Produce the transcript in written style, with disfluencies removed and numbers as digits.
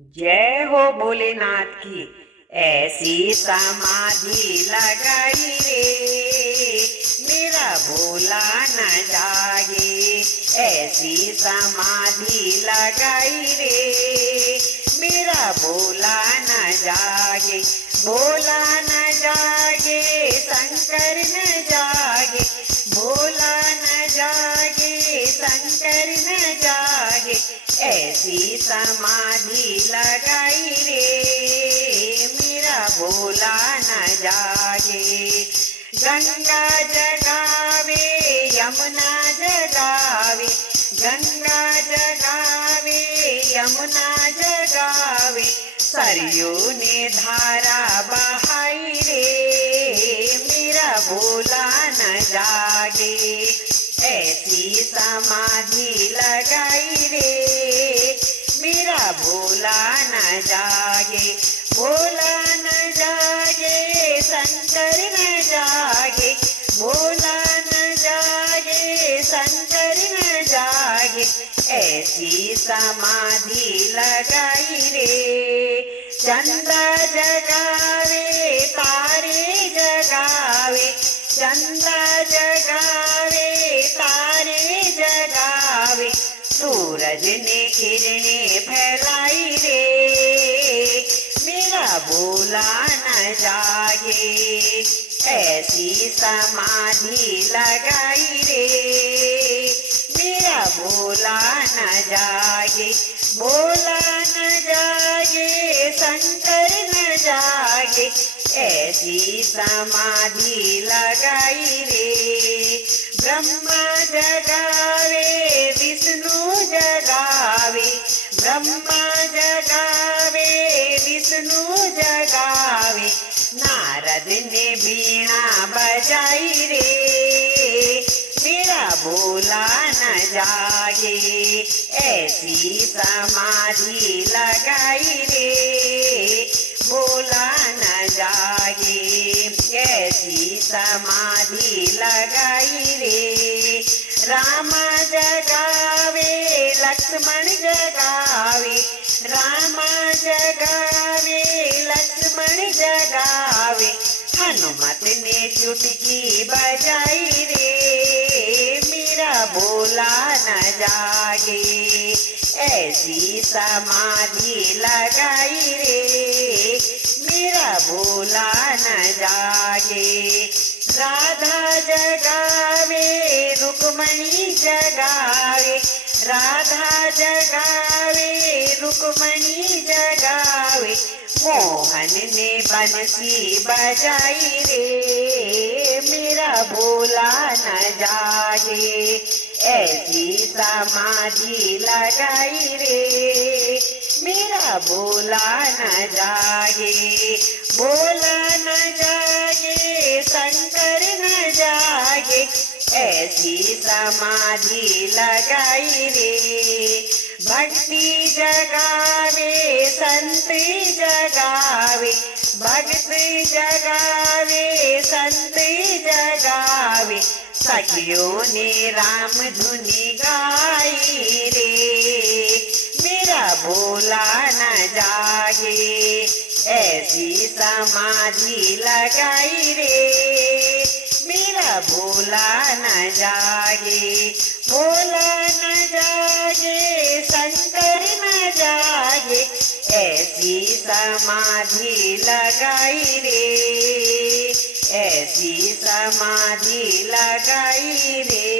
जय हो भोलेनाथ की। ऐसी समाधि लगाई रे, मेरा भोला न जागे। ऐसी समाधि लगाई रे, मेरा भोला न जागे। भोला न जागे, शंकर न जागे। भोला न जागे, शंकर न जागे। ऐसी समाधि लगाई रे, मेरा भोला न जागे। गंगा जगावे, यमुना जगावे। गंगा जगावे, यमुना जगावे। सरयू ने धारा बहाई रे, मेरा भोला न जागे। ऐसी समाधि लगाई रे, मेरा भोला न जागे। भोला न जागे, शंकर न जागे। भोला न जागे, शंकर न जागे। ऐसी समाधि लगाई रे। चंद्र जगावे, तारे जगावे। चंद्र जगावे, तारे जगावे। सूरज ने किरणें फैलाई रे, मेरा भोला न जागे। ऐसी समाधि लगाई रे, मेरा भोला न जागे। भोला न जागे, शंकर न जागे। ऐसी समाधि लगाई रे। ब्रह्मा जगावे, विष्णु जगावे। ब्रह्मा जगावे, विष्णु जगावे। नारद ने बीणा बजाई रे, मेरा भोला न जागे। ऐसी समाधि लगाई रे, भोला न जागे। ऐसी समाधि लगाई रे। राम जगावे, लक्ष्मण जगावे। राम जगावे, लक्ष्मण जगावे। हनुमत ने चुटकी बजाई रे, मेरा भोला न जागे। ऐसी समाधि लगाई रे, मेरा भोला न जागे। राधा जगावे, रुक्मणी जगावे। राधा जगावे, रुक्मणी जगावे। मोहन ने बंसी बजाई रे, मेरा भोला न जागे। ऐसी समाधि लगाई रे, मेरा भोला न जागे। भोला न जागे, शंकर न जागे। ऐसी समाधि लगाई रे। भक्ति जगावे, संत जगावे। भक्त जगावे, संत जगावे। सखियों ने राम धुनी गाई रे, मेरा भोला न जागे। ऐसी समाधि लगाई रे, मेरा भोला न जागे। भोला न जागे, शंकर न जागे। ऐसी समाधि लगाई रे, ऐसी समाधि लगाई रे।